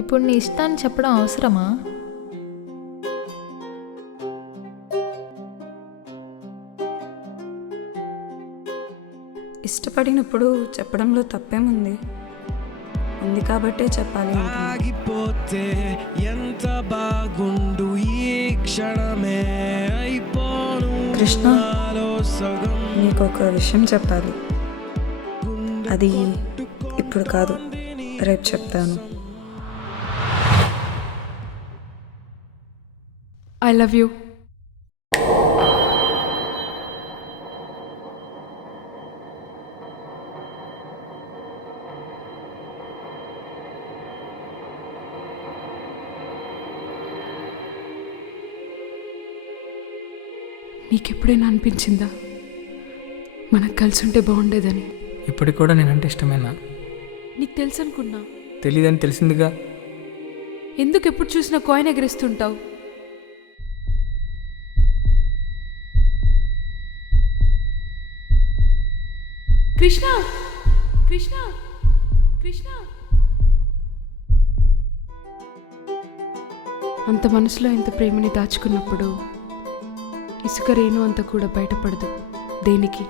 ఇప్పుడు నీ ఇష్టాన్ని చెప్పడం అవసరమా? ఇష్టపడినప్పుడు చెప్పడంలో తప్పేముంది? ఉంది కాబట్టే చెప్పాలి అంటున్నా. ఆగిపోతే ఎంత బాగుండు ఈ క్షణమే అయిపోను కృష్ణ, నాలో సగం నీకు ఒక విషయం చెప్పాలి. అది ఇప్పుడు కాదు, రేపు చెప్తాను. I love you. నీకెప్పుడైనా అనిపించిందా మనకు కలిసి ఉంటే బాగుండేదని? ఇప్పటికి కూడా నేనంటే ఇష్టమేనా? నీకు తెలుసు అనుకున్నా. తెలియదని తెలిసిందిగా. ఎందుకు ఎప్పుడు చూసినా కాయిన్ ఎగరేస్తుంటావు? కృష్ణ, కృష్ణ, కృష్ణ. అంత మనసులో ఇంత ప్రేమని దాచుకున్నప్పుడు ఇసుక రేణు అంత కూడా బయటపడదు. దేనికి?